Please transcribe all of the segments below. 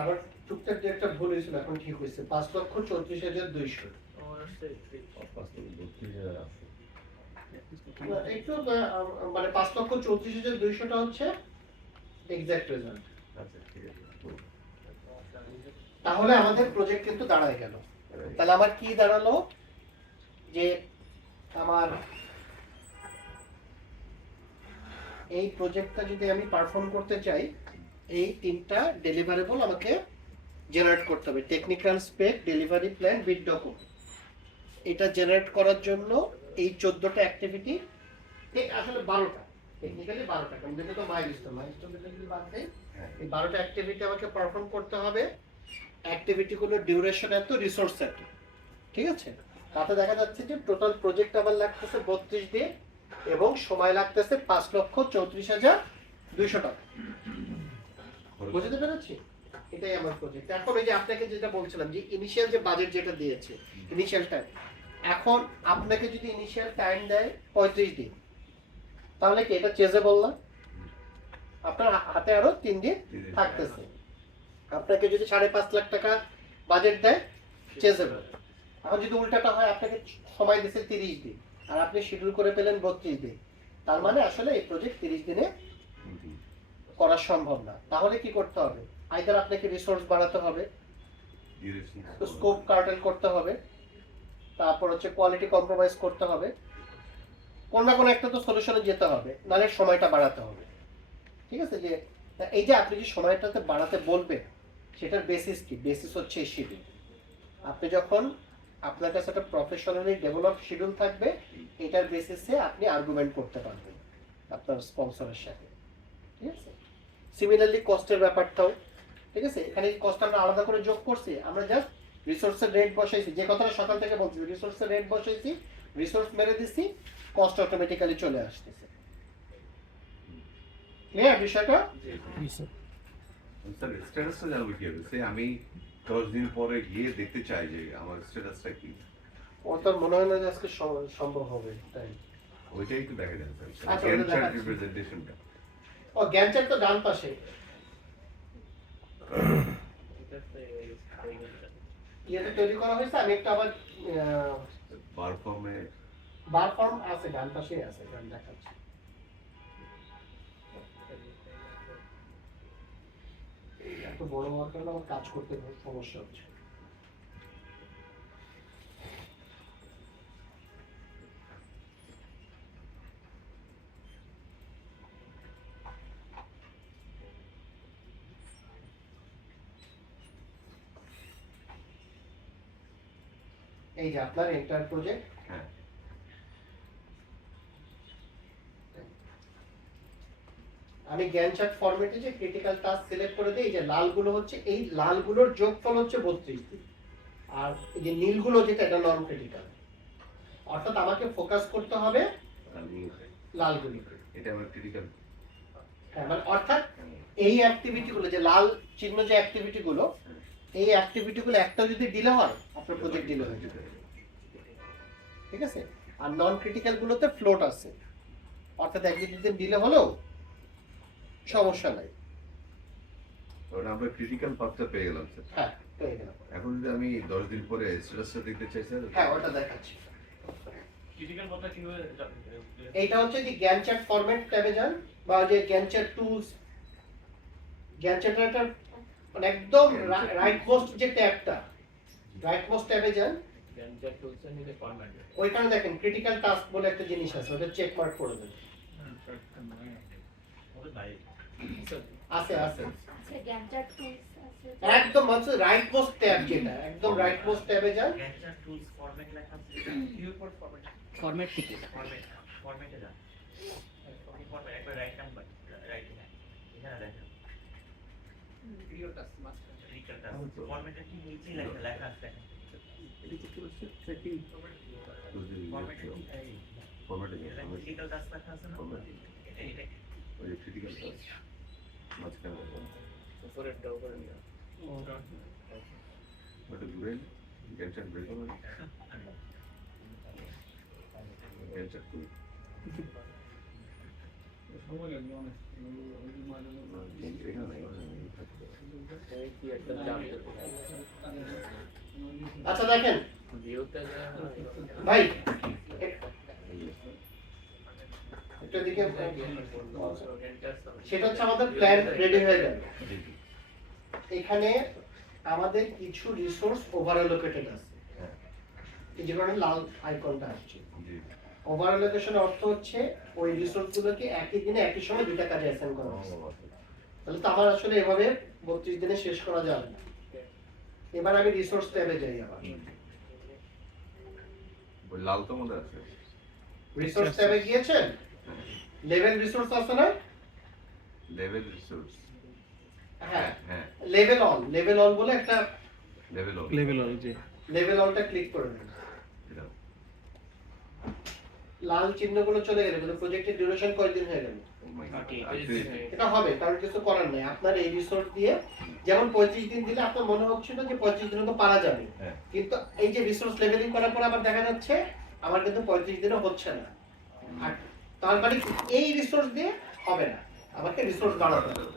আবার টুকটাক যে একটা ভুল হয়েছিল এখন ঠিক হয়েছে 5,34,200 একটু মানে 5,34,200টা হচ্ছে এক্সাক্ট রেজাল্ট। তাহলে আমাদের প্রজেক্ট কিন্তু দাঁড়ায় গেল। তাহলে আমার কি দাঁড়ালো যে আমার এই প্রজেক্টটা যদি আমি পারফর্ম করতে চাই এই তিনটা ডেলিভারেবল আমাকে জেনারেট করতে হবে, টেকনিক্যাল স্পেক, ডেলিভারি প্ল্যান, বিড ডকুমেন্ট। এটা জেনারেট করার জন্য এই 14টা অ্যাক্টিভিটি, আসলে 12টা, টেকনিক্যালি 12টা, কারণ যেটা তো মাইলস্টোন যদি বাদ দেই এই 12টা অ্যাক্টিভিটি আমাকে পারফর্ম করতে হবে। অ্যাক্টিভিটিগুলোর ডিউরেশন এত, রিসোর্স এত, ঠিক আছে। তাতে দেখা যাচ্ছে যে টোটাল প্রজেক্ট আমার লাগতেছে 32 দিন এবং সময় লাগতেছে 5,34,200 টাকা। বুঝতে পেরেছি? এটাই আমার প্রজেক্ট। এখন ওই যে আপনাকে যেটা বলছিলাম যে ইনিশিয়াল যে বাজেট যেটা দিয়েছে, ইনিশিয়াল টাইম, এখন আপনাকে যদি ইনিশিয়াল টাইম দেয় 35 দিন, তাহলে কি এটা চেজেবল না? আপনার হাতে আরো 3 দিন থাকতেছে। আপনাকে যদি 5.5 লাখ টাকা বাজেট দেয়, চেজেবল। এখন যদি উল্টাটা হয়, আপনাকে সময় দিয়েছে 30 দিন আর আপনি শিডিউল করে পেলেন 32 দিন, তার মানে আসলে এই প্রজেক্ট 30 দিনে করা সম্ভব না। তাহলে কি করতে হবে? আইদার আপনাকে রিসোর্স বাড়াতে হবে, স্কোপ কার্টেল করতে হবে, তারপর হচ্ছে কোয়ালিটি কম্প্রোমাইজ করতে হবে, কোন না কোন একটা তো সলিউশনে যেতে হবে, নাহলে সময়টা বাড়াতে হবে। ঠিক আছে? যে এই যে আপনি যে সময়টাতে বাড়াতে বলবেন সেটার বেসিস কি? বেসিস হচ্ছে শিডিউল। আপনি যখন আপনার কাছে একটা প্রফেশনালি ডেভেলপ শিডিউল থাকবে, এটার বেসিসে আপনি আর্গুমেন্ট করতে পারবেন আপনার স্পন্সরের সাথে। ঠিক আছে? সিমিলারলি কস্টের ব্যাপারটাও, ঠিক আছে, এখানে কস্ট আমরা আলাদা করে যোগ করছি, আমরা জাস্ট রিসোর্সের রেট বসাইছি, যে কথাটা সকাল থেকে বলছি, রিসোর্সের রেট বসাইছি, রিসোর্স মেরে দিছি, কস্ট অটোমেটিক্যালি চলে আসতেছে। ক্লিয়ার বিষয়টা? স্যার স্ট্যাটাসটা জানবো কিভাবে? সে আমি 10 দিন পরে গিয়ে দেখতে চাই যে আমার স্ট্যাটাসটা কি। ওটার মনে হয় না যে আজকে সম্ভব হবে, তাই ওইটাই একটু দেখা যান স্যার। আচ্ছা, গ্যান্ট ওটা চার্ট দেখাচ্ছি। রিপ্রেজেন্টেশনটা। ও গ্যান্ট চার্ট তো ডান পাশে। ইয়েতে তৈরি করা হয়েছে, আমি একটা আবার বার ফর্মে বার ফর্ম আছে, ডান পাশেই আছে, ডান দেখাচ্ছি। এত বড় হওয়ার কারণে আমার কাজ করতে খুব সমস্যা হচ্ছে। এই যে আপনার এন্টার প্রজেক্ট, হ্যাঁ আমি গ্যান্ট চার্ট ফরম্যাটে যে ক্রিটিক্যাল টাস্ক সিলেক্ট করে দেই, এই যে লালগুলো হচ্ছে, এই লালগুলোর যোগফল হচ্ছে 32 দিন, আর এই যে নীলগুলো যেটা, এটা নন ক্রিটিক্যাল। অর্থাৎ আমাকে ফোকাস করতে হবে আমি লালগুলোকে। এটা আমার ক্রিটিক্যাল। হ্যাঁ, মানে অর্থাৎ এই অ্যাক্টিভিটিগুলো, যে লাল চিহ্ন যে অ্যাক্টিভিটিগুলো, এই অ্যাক্টিভিটিগুলো একটা যদি ডিলে হয়, আপনার প্রজেক্ট ডিলে হয়ে যাবে। ঠিক আছে? আর নন ক্রিটিক্যাল গুলোতে ফ্লোট আছে, অর্থাৎ একদিন দুদিন ডিলে হলেও সমস্যা নাই। কারণ আমরা ক্রিটিক্যাল পাথটা পেয়ে গেলাম স্যার। হ্যাঁ, পেয়ে গেলাম। এখন যদি আমি 10 দিন পরে স্ট্যাটাসটা দেখতে চাই স্যার। হ্যাঁ, ওটা দেখাচ্ছি। ক্রিটিক্যাল কথা কিভাবে এইটা হচ্ছে যে গ্যান্ট চার্ট ফরম্যাট ট্যাবে যান, বা যে গ্যান্ট চার্ট টুলস, গ্যান্ট চার্টের একটা মানে একদম রাইট মোস্ট যে ট্যাবটা, রাইট মোস্ট ট্যাবে যান, গ্যান্ট টুলস এর নিচে ফরম্যাট ওইখানে দেখেন ক্রিটিক্যাল টাস্ক বলে একটা জিনিস আছে, ওটা চেক মার্ক করে দেন। ওদের নাই আছে আছে আচ্ছা গ্যান্ট চার্ট টুলস আছে একদম হচ্ছে রাইট মোস্ট ট্যাব, যেটা একদম রাইট মোস্ট ট্যাবে যান। গ্যান্ট চার্ট টুলস ফরম্যাট লেখা আছে ভিউপোর্ট ফরম্যাট ফরম্যাট টিকেট ফরম্যাটে যান ফরম্যাট একবার রাইট নাম্বার রাইট এখানে দেখেন ভিডিও টাস্ক মাস্টার রিকার্ড ফরম্যাটে কি নিচে লেখা আছে সেটিং ফরম্যাটে কি এই ফরম্যাটে ক্রিটিক্যাল টাস্ক লেখা আছে না এটা ওই যে ক্রিটিক্যাল টাস্ক মাঝখানে উপরের ডাউ করে নিও ওটা দূরে গ্যান্টার ব্রেক হবে গ্যান্টার করি এই কি একটা চাপ আচ্ছা দেখেন ভিউতে ভাই, একটা দিকে সেটা হচ্ছে আমাদের প্ল্যান রেডি হয়ে গেল। এখানে আমাদের কিছু রিসোর্স ওভার অ্যালোকেটেড আছে, এই যে কারণে লাল আইকনটা আসছে। জি ওভার অ্যালোকেশনের অর্থ হচ্ছে ওই রিসোর্সগুলোকে একই দিনে একই সময় দুইটা কাজে অ্যাসাইন করা হচ্ছে। তাহলে তো আমার আসলে এভাবে 32 দিনে শেষ করা যাবে না। এবার আমি রিসোর্স ট্যাবে যাই, আবার ওই লাল তো মধ্যে আছে রিসোর্স ট্যাবে গিয়েছেন, লেভেল রিসোর্স আছে না? লেভেল রিসোর্স হ্যাঁ, হ্যাঁ লেভেল অল বলে একটা লেভেল লেভেল হল যে লেভেল অলটা ক্লিক করে দেন। লাল চিহ্নগুলো চলে গেলে কিন্তু প্রজেক্টের ডিউরেশন কয়দিন হয়ে গেল? এটা হবে, কারণ কিছু করার নাই। আপনার এই রিসোর্স দিয়ে যেমন 35 দিন দিলে আপনার মনে হচ্ছিল যে 35 দিনে তো পারা যাবে, হ্যাঁ। কিন্তু এই যে রিসোর্স লেভেলিং করার পর আবার দেখা যাচ্ছে আমার কিন্তু 35 দিনও হচ্ছে না। আর তার মানে কি এই রিসোর্স দিয়ে হবে না, আমাকে রিসোর্স বাড়াতে হবে।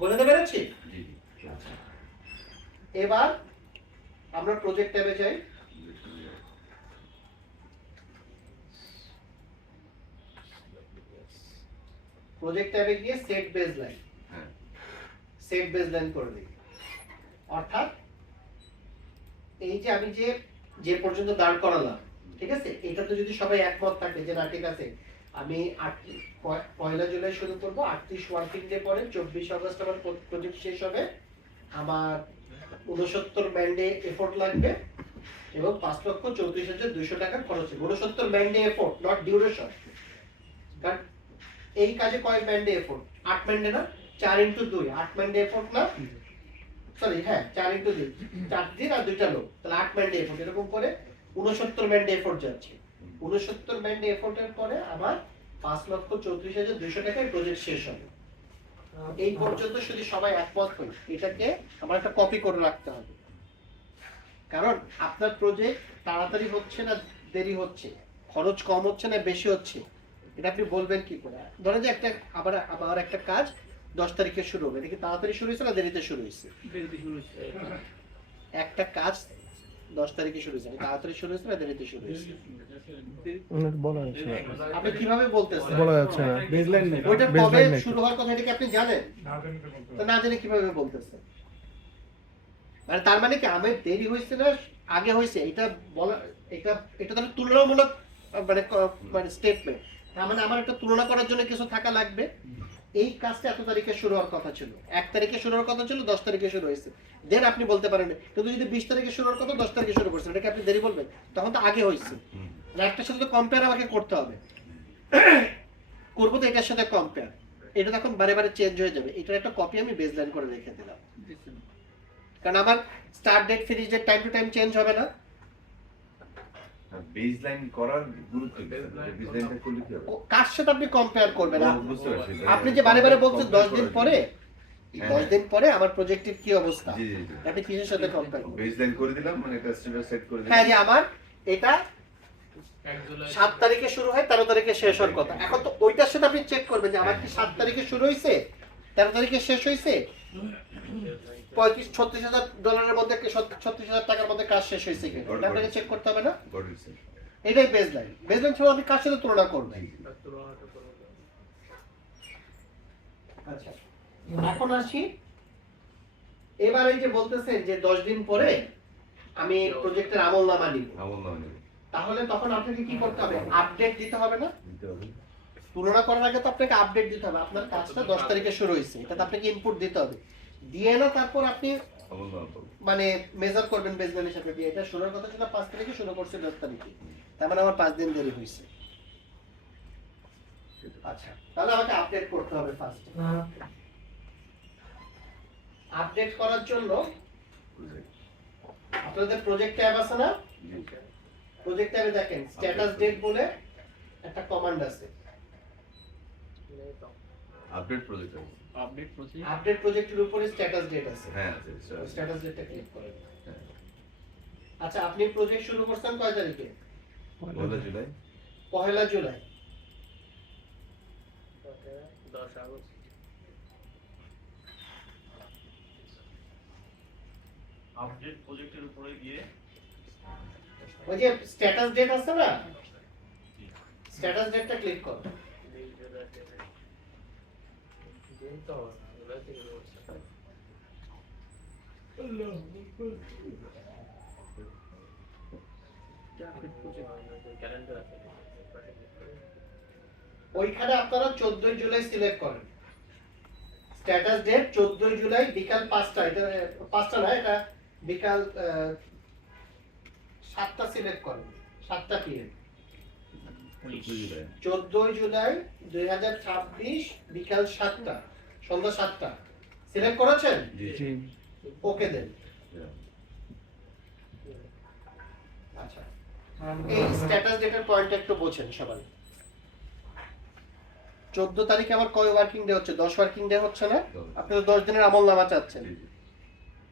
বুঝতে পেরেছি? জি জি এবার আমরা প্রজেক্ট ট্যাবে যাই। প্রজেক্ট ট্যাবে গিয়ে সেট বেসলাইন, হ্যাঁ সেট বেসলাইন করে দিই। অর্থাৎ এই যে আমি যে পর্যন্ত দাঁড় করালাম, ঠিক আছে, এটা তো যদি সবাই একমত থাকে যে না ঠিক আছে আমি 1 জুলাই শুরু করবো, 38 ওয়ার্কিং ডে পরে 24 আগস্ট আমার প্রজেক্ট শেষ হবে, আমার 69 ব্যান্ডে এফোর্ট লাগবে এবং 5,34,200 টাকা খরচ হবে। 69 ব্যান্ডে এফোর্ট, নট ডিউরেশন। কারণ এই কাজে কয় ব্যান্ডে এফোর্ট? 8 ব্যান্ডে না, 4 × 2 8 ব্যান্ডে এফোর্ট না, সরি হ্যাঁ 4 × 2 4 দিন আর 2টা লোক, তাহলে 8 ব্যান্ডে এফোর্ট। এরকম করে 69 ব্যান্ডে এফোর্ট যাচ্ছে। 69 ব্যান্ডে এফোর্টের পরে আমার 5,34,200 টাকায় প্রজেক্ট শেষ হবে। এই পর্যন্ত যদি সবাই একমত হয়, এটাকে আমার একটা কপি করে রাখতে হবে। কারণ আপনার প্রজেক্ট তাড়াতাড়ি হচ্ছে না দেরি হচ্ছে, খরচ কম হচ্ছে না বেশি হচ্ছে, এটা আপনি বলবেন কি করে? ধরেন যে একটা আবার একটা কাজ 10 তারিখে শুরু হবে, এটা কি তাড়াতাড়ি শুরু হয়েছে না দেরিতে শুরু হয়েছে? একটা কাজ 10 তারিখে শুরু হয়েছে, তাড়াতাড়ি শুরু হয়েছে না দেরিতে শুরু হয়েছে? বলা যাচ্ছে না, আপনি কিভাবে বলতেছেন? বলা যাচ্ছে না, বেসলাইন নেই, ওইটা কবে বেসলাইন নেই। শুরু হওয়ার কথা এটা কি আপনি জানেন? তো না জেনে কিভাবে বলতেছেন? মানে তার মানে কি আমার দেরি হয়েছে না আগে হয়েছে, এটা বলা, এটা তাহলে তুলনামূলক মানে স্টেটমেন্ট। তার মানে আমার একটা তুলনা করার জন্য কিছু থাকা লাগবে। এই কাজটা এত তারিখে শুরু হওয়ার কথা ছিল, 1 তারিখে শুরু হওয়ার কথা ছিল, 10 তারিখে শুরু হয়েছে, দেন আপনি বলতে পারেন। কিন্তু যদি 20 তারিখে শুরু হওয়ার কথা 10 তারিখে শুরু করছেন, এটাকে আপনি দেরি বলবেন? তখন তো আগে হয়েছে। একটার সাথে তো কম্পেয়ার আমাকে করতে হবে, করবো তো এটার সাথে কম্পেয়ার, এটা তখন বারে বারে চেঞ্জ হয়ে যাবে। এটার একটা কপি আমি বেসলাইন করে রেখে দিলাম, কারণ আমার start date finish date time to time change হবে না। বেসলাইন করার গুরুত্ব কি? বেসলাইনটা করলে কি হবে? কার সাথে আপনি কম্পেয়ার করবেন? বুঝতে পারছি। আপনি যে বারে বারে বলছেন 10 দিন পরে, 10 দিন পরে আমার প্রজেক্টের কি অবস্থা, জি জি জি আপনি কিসের সাথে কম্পেয়ার করবেন? বেসলাইন করে দিলাম, মানে একটা স্ট্যান্ডার্ড সেট করে হ্যাঁ, দিলাম। যে আমার এটা 7 তারিখে শুরু হয় 13 তারিখে শেষ হওয়ার কথা। এখন তো ওইটার সাথে আপনি চেক করবেন যে আমার কি 7 তারিখে শুরু হয়েছে 13 তারিখে শেষ হয়েছে, $36,000 মধ্যে 36,000 টাকার মধ্যে কাজ শেষ হয়েছে কিনা, এটা আপনাকে চেক করতে হবে না? Got it sir. এটাই বেসলাইন। বেসলাইন ছাড়া আপনি কার সাথে তুলনা করবেন? আচ্ছা, এখন আসি, এবার এই যে বলতেছেন যে 10 দিন পরে আমি প্রজেক্টের আমলনামা নিব, আমার নাম নেই তাহলে তখন আপনাকে কি করতে হবে? আপডেট দিতে হবে না? দিতে হবে। তুলনা করার আগে তো আপনাকে আপডেট দিতে হবে। আপনার কাজটা 10 তারিখে শুরু হয়েছে, এটাতে আপনাকে ইনপুট দিতে হবে। দিয়ে না তারপর আপনি আমার নাম তো মানে মেজার করবেন বেসমেন্টের সাথে দিয়ে। এটা শুরুর কথা ছিল 5 তারিখে, শুরু করছে 10 তারিখে, তার মানে আমার 5 দিন দেরি হয়েছে। আচ্ছা, তাহলে আমাকে আপডেট করতে হবে ফার্স্ট। আপডেট করার জন্য আপনাদের প্রজেক্ট ট্যাব আছে না? প্রজেক্ট ট্যাবে দেখেন স্ট্যাটাস ডেট বলে একটা কমান্ড আছে। আপডেট প্রজেক্ট আছে। আপডেট প্রসেস আপডেট প্রজেক্টের উপরে স্ট্যাটাস ডেট আছে। হ্যাঁ আছে স্যার। স্ট্যাটাস ডেটটা ক্লিক করেন। হ্যাঁ। আচ্ছা, আপনি প্রজেক্ট শুরু করছেন কয় তারিখে? 1 জুলাই। 1 জুলাই। 10 আগস্ট। আপডেট প্রজেক্টের উপরে গিয়ে ওই যে স্ট্যাটাস ডেট আছে না, স্ট্যাটাস ডেটটা ক্লিক করো। দিন তো হবে না, জুলাই থেকে রয়েছে। ক্যালেন্ডার আছে। ওইখানে আপনারা 14 জুলাই সিলেক্ট করেন। স্ট্যাটাস ডেট 14 জুলাই বিকাল 5টা, এটা 5টা না, এটা বিকাল 7টা সিলেক্ট করেন, 7টা পিএম। 14 জুলাই 2026 বিকাল 7টা, সন্ধ্যা 7টা সিলেক্ট করেছেন? জি। ওকে দেন। আচ্ছা, এই স্ট্যাটাস ডেটের পয়েন্ট একটু বোঝেন সবাই। 14 তারিখে আবার কয় ওয়ার্কিং ডে হচ্ছে? 10 ওয়ার্কিং ডে হচ্ছে না? আপনি তো 10 দিনের আমলনামা চাচ্ছেন।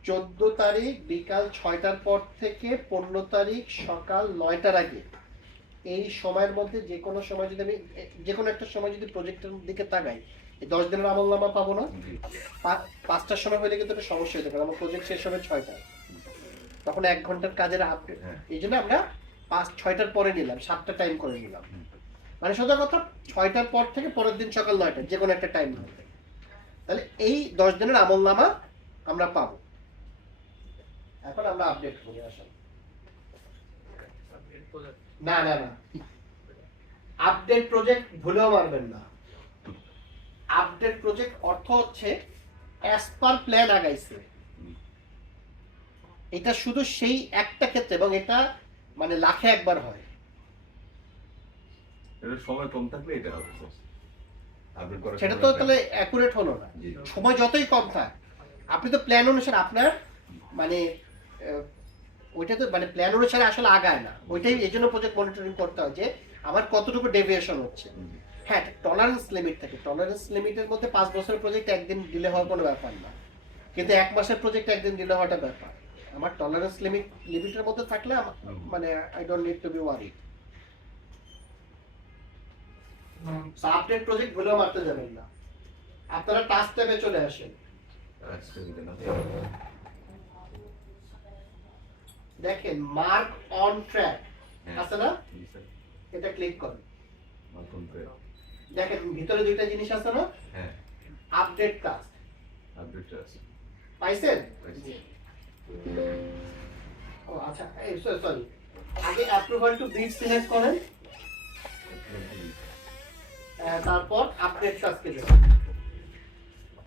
14 তারিখ বিকাল 6টার পর থেকে 15 তারিখ সকাল 9টার আগে, এই সময়ের মধ্যে যে কোনো সময় যদি আমি যে কোনো একটা সময় যদি প্রজেক্টের দিকে তাকাই, এই 10 দিনের আমলনামা পাবো না? 5টার সময় হলে কিন্তু একটা সমস্যা হতে পারে। আমার প্রজেক্ট শেষ হবে 6টায়, তখন 1 ঘন্টার কাজের আপডেট। এই জন্য আমরা 6টার পরে নিলাম, 7টা টাইম করে নিলাম। মানে সোজা কথা 6টার পর থেকে পরের দিন সকাল 9টা, যে কোনো একটা টাইম হবে। তাহলে এই 10 দিনের আমলনামা আমরা পাবো। এখন আমরা আপডেট করি। আসলে আপডেট প্রজেক্ট না না না, আপডেট প্রজেক্ট ভুলেও মারবেন না। আপডেট প্রজেক্ট অর্থ হচ্ছে অ্যাজ পার প্ল্যান আগাইছে। এটা শুধু সেই একটা ক্ষেত্রে, এবং এটা মানে লাখে একবার হয়। এটা সময় কম থাকলে এটা হবে আপডেট করা। সেটা তো তাহলে অ্যাকুরেট হলো না। জি। সময় যতই কম থাক, আপনি তো প্ল্যান অনুসারে আপনার মানে ওইটা তো মানে প্ল্যান অনুসারে আসলে আগায় না। ওইটাই এই জন্য প্রজেক্ট মনিটরিং করতে হয় যে আমার কতটুকু ডেভিয়েশন হচ্ছে। হ্যাঁ, টলারেন্স লিমিট থাকে, টলারেন্স লিমিটের মধ্যে 5 বছরের প্রজেক্ট একদিন ডিলে হওয়ার কোনো ব্যাপার না, কিন্তু 1 মাসের প্রজেক্ট একদিন ডিলে হওয়াটা ব্যাপার। আমার টলারেন্স লিমিটের মধ্যে থাকলে মানে I don't need to B worried. Update project ভুলেও মারতে যাবেন না। আপনারা টাস্ক ট্যাবে চলে আসেন। আচ্ছা দিতে না। দেখেন মার্ক অন ট্র্যাক আছে না, জি স্যার। এটা ক্লিক করুন। মাধ্যম করে। দেখেন ভিতরে দুইটা জিনিস আছে না, হ্যাঁ, আপডেট টাস্ক আপডেট আছে। পাইছেন? পাইছি। ও আচ্ছা, এই সরি, আগে অ্যাপ্রুভাল টু বিড সিলেক্ট করেন, তারপর আপডেট টাস্কে যাবেন।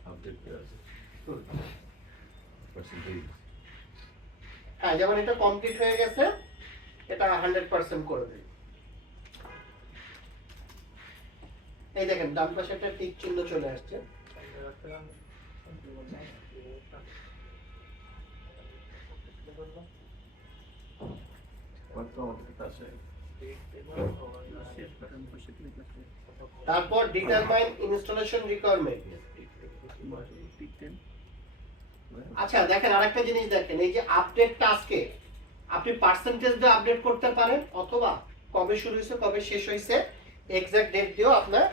আপডেট আছে। পার্সেন্টেজ। হ্যাঁ, যেমন এটা কমপ্লিট হয়ে গেছে, এটা 100% করে দিন। এই দেখেন ডান পাশে একটা টিক চিহ্ন চলে আসছে। কত আমাদের কাছে তারপর ডিটারমাইন ইনস্টলেশন রিকোয়ারমেন্ট। আচ্ছা দেখেন আরেকটা জিনিস দেখেন, এই যে আপডেট টাস্কে আপনি পার্সেন্টেজ দিয়ে আপডেট করতে পারেন, অথবা কবে শুরু হয়েছে কবে শেষ হয়েছে এক্সাক্ট ডেট দিয়েও আপনার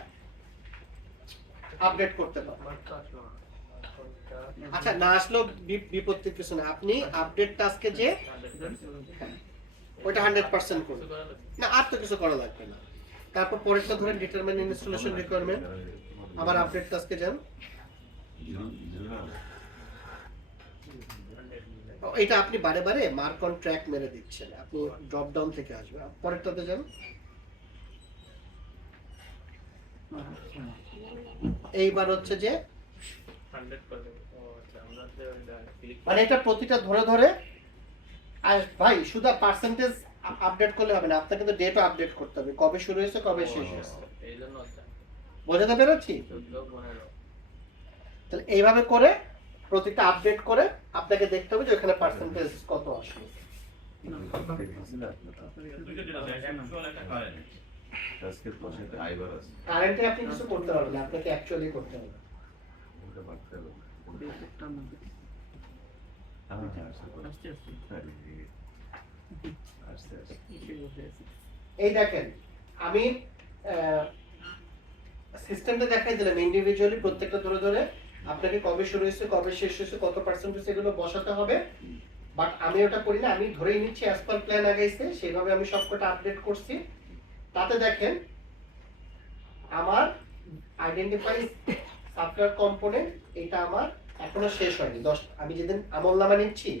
আপডেট করতে পারেন। আচ্ছা, না আসলেও বিপত্তির কিছু না, আপনি আপডেট টাস্কে যে ওইটা 100% করুন না, আর তো কিছু করা লাগবে না। তারপর পরেরটা ধরেন ডিটারমাইন ইনস্টলেশন রিকোয়ারমেন্ট, আবার আপডেট টাস্কে যান, এটা আপনি বারে বারে মার্ক অন ট্র্যাক মেরে দিচ্ছেন, আপনি ড্রপ ডাউন থেকে আসবে। পরেরটাতে যান। এইবার হচ্ছে যে 100 করে দেবো। ও আচ্ছা, আমরা যে ক্লিক মানে এটা প্রতিটা ধরে ধরে, আর ভাই শুধু পার্সেন্টেজ আপডেট করলে হবে না, আপনাকে কিন্তু ডেটও আপডেট করতে হবে, কবে শুরু হয়েছে কবে শেষ হয়েছে। এই জন্য হচ্ছে বোঝাতে পেরেছি? 14 15 তাহলে এইভাবে করে প্রতিটা আপডেট করে আপনাকে দেখতে হবে যে ওখানে পার্সেন্টেজ কত আসবে। আজকের পয়সাতে আইবার আছে কারেন্টে আপনি কিছু করতে পারবেন না, আপনাকে অ্যাকচুয়ালি করতে হবে। ওটা বাড়তে হবে বেসিকটার মধ্যে আস্তে আস্তে এসে বসে আছে। এই দেখেন আমি সিস্টেমটা দেখাই দিলাম ইন্ডিভিজুয়ালি প্রত্যেকটা ধরে ধরে আপনাকে কবে শুরু হয়েছে কবে শেষ হয়েছে কত পার্সেন্ট হয়েছে এগুলো বসাতে হবে। বাট আমি ওটা করি না, আমি ধরেই নিচ্ছি অ্যাজ পার প্ল্যান আগাইছে সেভাবে আমি সবকটা আপডেট করছি। তাতে দেখেন আমার আইডেন্টিফাই সফটওয়্যার কম্পোনেন্ট এটা আমার এখনো শেষ হয়নি। আমি যেদিন আমলনামা নিচ্ছি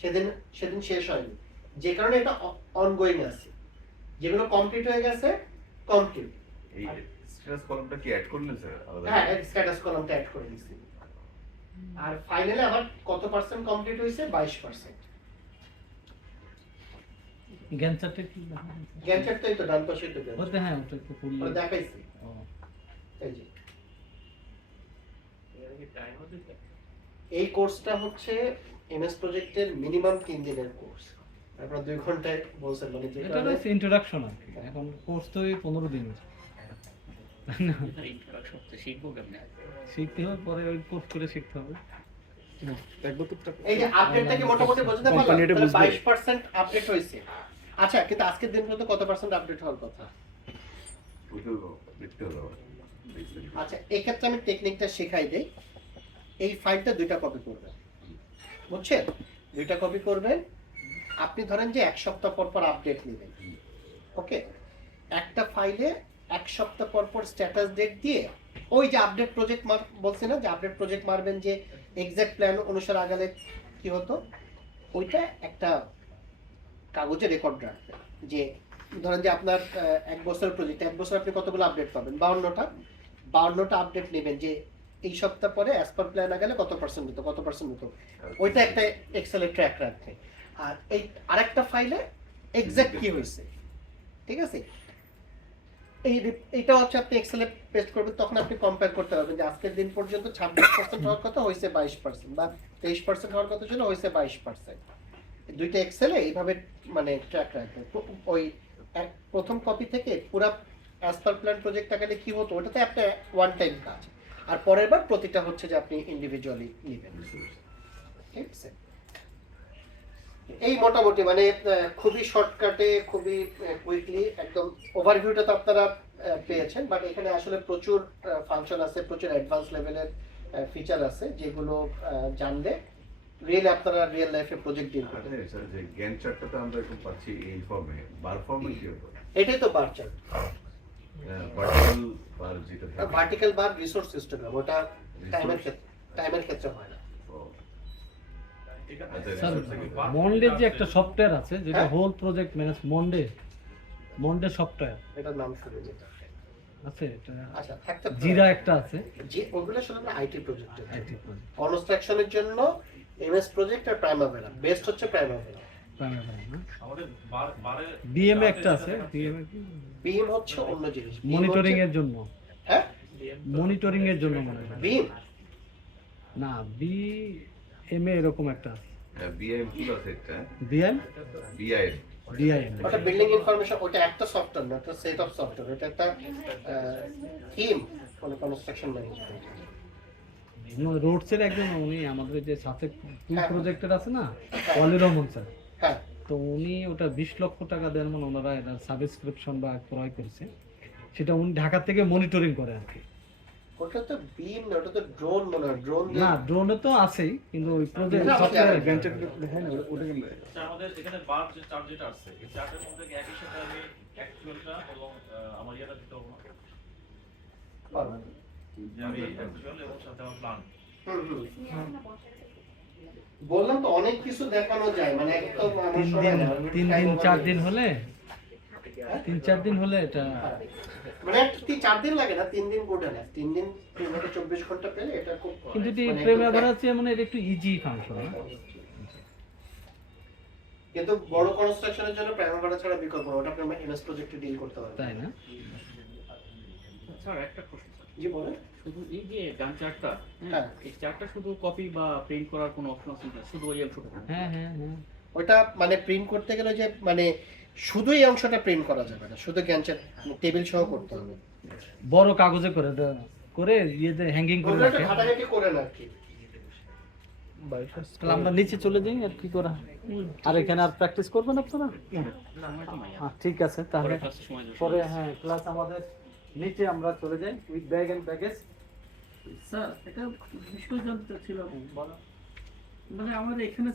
সেদিন শেষ হয়নি, যে কারণে এটা অনগোয়িং আছে। যেগুলো কমপ্লিট হয়ে গেছে কমপ্লিট। এই স্ট্যাটাস কলামটা কি অ্যাড করলেন স্যার আলাদা? হ্যাঁ, স্ট্যাটাস কলামটা অ্যাড করে দিয়েছি। আর ফাইনালি আবার কত পার্সেন্ট কমপ্লিট হয়েছে? 22%। জ্ঞান চার্টে কি দেখা জ্ঞান চার্টটাই তো ডান পাশে তো দেওয়া। ওটা হ্যাঁ ওটা একটু পড়লে ওটা দেখাইছি। ও, এই যে এখানে কি টাইম হচ্ছে? এই কোর্সটা হচ্ছে এমএস প্রজেক্টের মিনিমাম 3 দিনের কোর্স। আপনারা 2 ঘন্টায় বলছেন মানে যে এটা হচ্ছে ইন্ট্রোডাকশন আর কি। এখন কোর্স তো এই 15 দিন ইন্ট্রোডাকশন তো শিখবো কেমনে? শিখতে হবে, পরে ওই কোর্স করে শিখতে হবে। এই যে আপডেটটাকে মোটামুটি বোঝাতে পারলাম। কোম্পানিটা তাহলে বুঝবে। 22% আপডেট হয়েছে। আচ্ছা, কিন্তু আজকের দিন পর্যন্ত কত পার্সেন্ট আপডেট হওয়ার কথা? ওইটাও দেখতে হবে আবার। আচ্ছা, এই ক্ষেত্রে আমি টেকনিকটা শেখাই দেই। এই ফাইলটা 2টা কপি করবেন, বুঝছেন? 2টা কপি করবেন। আপনি ধরেন যে 1 সপ্তাহ পর পর আপডেট নেবেন, ওকে? একটা ফাইলে 1 সপ্তাহ পর পর স্ট্যাটাস ডেট দিয়ে ওই যে আপডেট প্রজেক্ট বলছি না যে আপডেট প্রজেক্ট মারবেন যে এক্সাক্ট প্ল্যান অনুসারে আগালে কি হতো, ওইটা একটা কাগজে রেকর্ড রাখবেন। যে ধরেন যে আপনার 1 বছরের প্রজেক্ট, 1 বছর আপনি কতগুলো আপডেট পাবেন? 52টা আপডেট নেবেন যে এই সপ্তাহ পরে অ্যাজ পার প্ল্যান আগালে কত পার্সেন্ট হতো কত পার্সেন্ট হতো, ওইটা একটা এক্সেলে ট্র্যাক রাখবে। আর এই আরেকটা ফাইলে এক্সাক্ট কি হয়েছে, ঠিক আছে? এইটা হচ্ছে আপনি এক্সেলে পেস্ট করবেন, তখন আপনি কম্পেয়ার করতে পারবেন যে আজকের দিন পর্যন্ত 26% হওয়ার কথা হয়েছে 22%, বা 23% হওয়ার কথা ছিল হয়েছে 22%। দুইটা এক্সেলে এইভাবে মানে ট্র্যাক রাখবে। ওই প্রথম কপি থেকে পুরো অ্যাজ পার প্ল্যান প্রজেক্ট আকারে কি হতো ওটাতে একটা ওয়ান টাইম কাজ, আর পরের বার প্রতিটা হচ্ছে যে আপনি ইন্ডিভিজুয়ালি নেবেন, ঠিক আছে? এই মোটামুটি মানে খুবই শর্টকাটে খুবই কুইকলি একদম ওভারভিউটা তো আপনারা পেয়েছেন। বাট এখানে আসলে প্রচুর ফাংশন আছে, প্রচুর অ্যাডভান্স লেভেলের ফিচার আছে যেগুলো জানলে রিয়েলি আপনারা রিয়েল লাইফে প্রজেক্ট ডিল করতে আরে স্যার যে জ্ঞান চার্টটা আমরা এখন পাচ্ছি এই ফর্মে, বার ফর্মে কি হবে? এটাই তো বার চার্ট। ভার্টিক্যাল বার যেটা থাকে। ভার্টিক্যাল বার রিসোর্স সিস্টেম, ওটা টাইমের ক্ষেত্রে হয় না। ও। আচ্ছা, স্যার resource থেকে- মন্ডে যে একটা সফটওয়্যার আছে যেটা হ্যাঁ? Whole project manage, Monday software এটার নাম শুনে যেটা আছে, এটা আচ্ছা থাকতে পারে। জিরা একটা আছে, যে ওগুলো আসলে আইটি প্রজেক্টের আইটি প্রজেক্ট কনস্ট্রাকশনের জন্য এমএস প্রজেক্ট আর প্রাইমাভেরা বেস্ট হচ্ছে প্রাইমাভেরা। বিএম একটা আছে, বিম হচ্ছে অন্য জিনিস। মনিটরিং এর জন্য, হ্যাঁ মনিটরিং এর জন্য মনে হয়। বিম না, বিএম এরকম একটা আছে, বিআইএম কি আছে এটা? BM BIM DIM. ওটা বিল্ডিং ইনফরমেশন, ওটা একটা সফটওয়্যার না, একটা সেট অফ সফটওয়্যার। এটা একটা থিম মানে কনস্ট্রাকশন ম্যানেজমেন্ট। রোডসের একজন, উনি আমাদের যে সাথে হ্যাঁ। প্রজেক্টের আছে না, অলি রহমান স্যার, হ্যাঁ তো উনি ওটা 20 লক্ষ টাকা দেন মানে ওনারা এটা সাবস্ক্রিপশন বা ক্রয় করেছে, সেটা উনি ঢাকা থেকে মনিটরিং করে আর কি। ওটা তো বিম না, ওটা তো ড্রোন মনে হয়। ড্রোন না, ড্রোনে তো আছেই, কিন্তু ওই প্রজেক্ট না, সফটওয়্যার ওটা- গ্যান্টেড দেখেন ওটা কেমন আচ্ছা, আমাদের এখানে বার যে চার্ট যেটা আছে এই চার্টের মধ্যে কি একই সাথে আমি অ্যাকচুয়ালটা এবং আমার ইয়েটা দিতে হবে না? যে আমি অ্যাকচুয়াল এবং সাথে আমার প্ল্যান বললাম তো অনেক কিছু দেখানো যায়, মানে একদম আমার 3 সময় দিন নেই, আমি 3 time দিন over 4 হয়ে দিন গেছে। হলে 3-4 দিন হলে এটা মানে 4 দিন লাগে না, 3 দিন গোটা না, 3 দিন প্রেমটা 24 ঘন্টা পেলে এটা খুব কিন্তু এটি মানে প্রেমে একদম আবার আছে মানে এটা একটু ইজি ফাংশন না? কিন্তু বড় কনস্ট্রাকশনের জন্য প্রাইমারি ছাড়া বিকল্প নেই, ওটা আপনি এমএস প্রজেক্টে ডিল করতে পারবেন। তাই না? স্যার একটা প্রশ্ন স্যার, জি বলেন। শুধু এই যে গান চার্টটা, হ্যাঁ। এই চার্টটা শুধু কপি বা প্রিন্ট করার কোনো অপশন আছে না, শুধু ওই অংশটা? হ্যাঁ হ্যাঁ হ্যাঁ ওটা মানে প্রিন্ট করতে গেলে যে মানে শুধু এই অংশটা প্রিন্ট করা যাবে না, শুধু গ্যানচার টেবিল সহ করতে হবে। বড় কাগজে করে করে ইয়েতে হ্যাঙ্গিং করে ওটা একটা রাখে। ঘাটাঘাটি করে না আর কি। তাহলে আমরা নিচে চলে যাই আর কি করা, আর এখানে আর প্র্যাকটিস করবেন আপনারা? সময় তো নাই আর। ঠিক আছে তাহলে পরে ক্লাসে সময় দেবো। পরে হ্যাঁ ক্লাস আমাদের নিচে আমরা চলে যাই with bag and baggage. Sir এটা বিষয় জানতে ছিল, মানে আমাদের এখানে